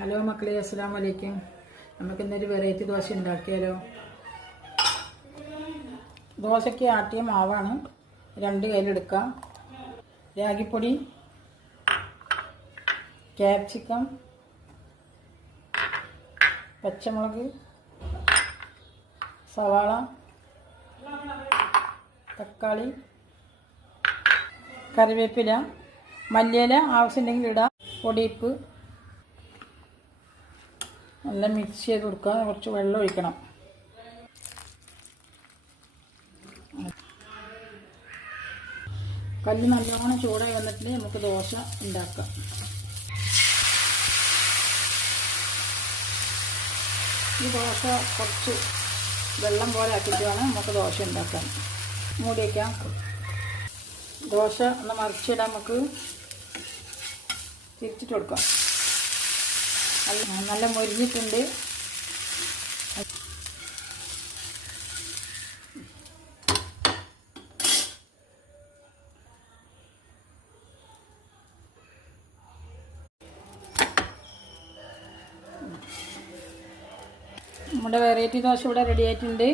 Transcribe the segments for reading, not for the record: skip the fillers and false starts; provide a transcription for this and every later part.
Hello മക്കളെ, അസ്സലാമു അലൈക്കും. നമുക്ക് ഇന്നൊരു വെറൈറ്റി ദോശ ഉണ്ടാക്കിയാലോ. ദോശയ്ക്ക് ആട്ടിയ മാവാണ്, 2 കയ്യിലെടുക്കാം. രാഗിപ്പൊടി, ക്യാപ്സിക്കം, പച്ചമുളക്, സവാള, തക്കാളി, കറിവേപ്പില, മല്ലിയില ആവശ്യമുണ്ടെങ്കിൽ ഇടാം. പൊടിയിപ്പ് നല്ല മിക്സ് ചെയ്ത് കൊടുക്കുക. കുറച്ച് വെള്ളം ഒഴിക്കണം. കല്ല് നല്ലോണം ചൂടായി വന്നിട്ട് നമുക്ക് ദോശ ഉണ്ടാക്കാം. ഈ ദോശ കുറച്ച് വെള്ളം പോലെ ആക്കിയിട്ട് വേണം നമുക്ക് ദോശ ഉണ്ടാക്കാൻ. മൂടി വയ്ക്കാം. ദോശ ഒന്ന് മറിച്ചിടാൻ നമുക്ക് തിരിച്ചിട്ട് കൊടുക്കാം. നല്ല മൊരിഞ്ഞിട്ടുണ്ട്. നമ്മുടെ വെറൈറ്റി ദോശ ഇവിടെ റെഡി ആയിട്ടുണ്ട്.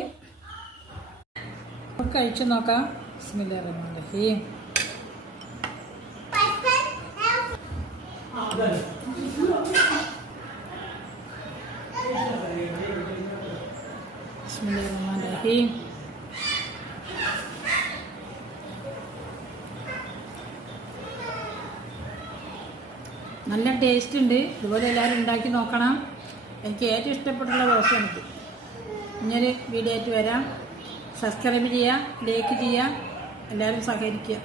കഴിച്ചു നോക്കാം. ബിസ്മില്ലാഹിർ റഹ്മാനിർ റഹീം. ബിസ്മില്ലാഹിർ റഹ്മാനിർ റഹീം. നല്ല ടേസ്റ്റ് ഉണ്ട്. ഇതുപോലെ എല്ലാവരും ഉണ്ടാക്കി നോക്കണം. എനിക്ക് ഏറ്റവും ഇഷ്ടപ്പെട്ടുള്ള ദോശയാണിത്. ഇങ്ങനൊരു വീഡിയോ ആയിട്ട് വരാം. സബ്സ്ക്രൈബ് ചെയ്യുക, ലൈക്ക് ചെയ്യുക, എല്ലാവരും സഹകരിക്കുക.